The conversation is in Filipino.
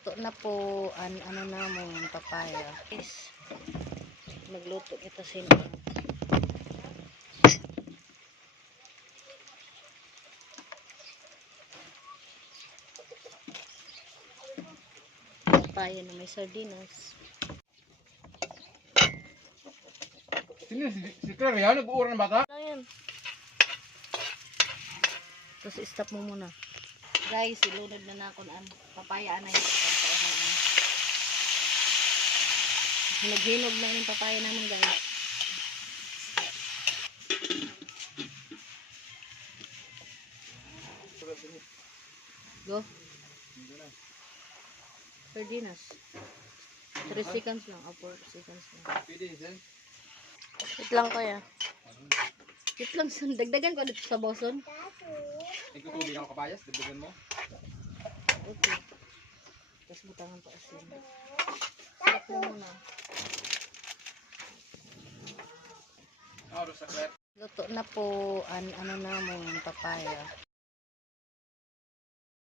Luto na po ang ano namin, papaya. Yes. Magluto ito sila. Papaya na may sardinas. Sino si Claire yan? Nag-uura ng bata? Ayan. Tapos stop mo muna. Guys, ilunod na ako na papaya na yun. Hinog-hinog na yung papaya namin, guys. Go. Sardinas. 3 seconds lang. 4 seconds lang. Wait lang kaya. Wait lang. Dagdagan ko dito sa boson. Nagtutubig ako kapayas, dagdagan mo. Okay. Tapos butangan pa asin. Stop mo muna. Sa Claire. Luto na po ang ano namin, papaya.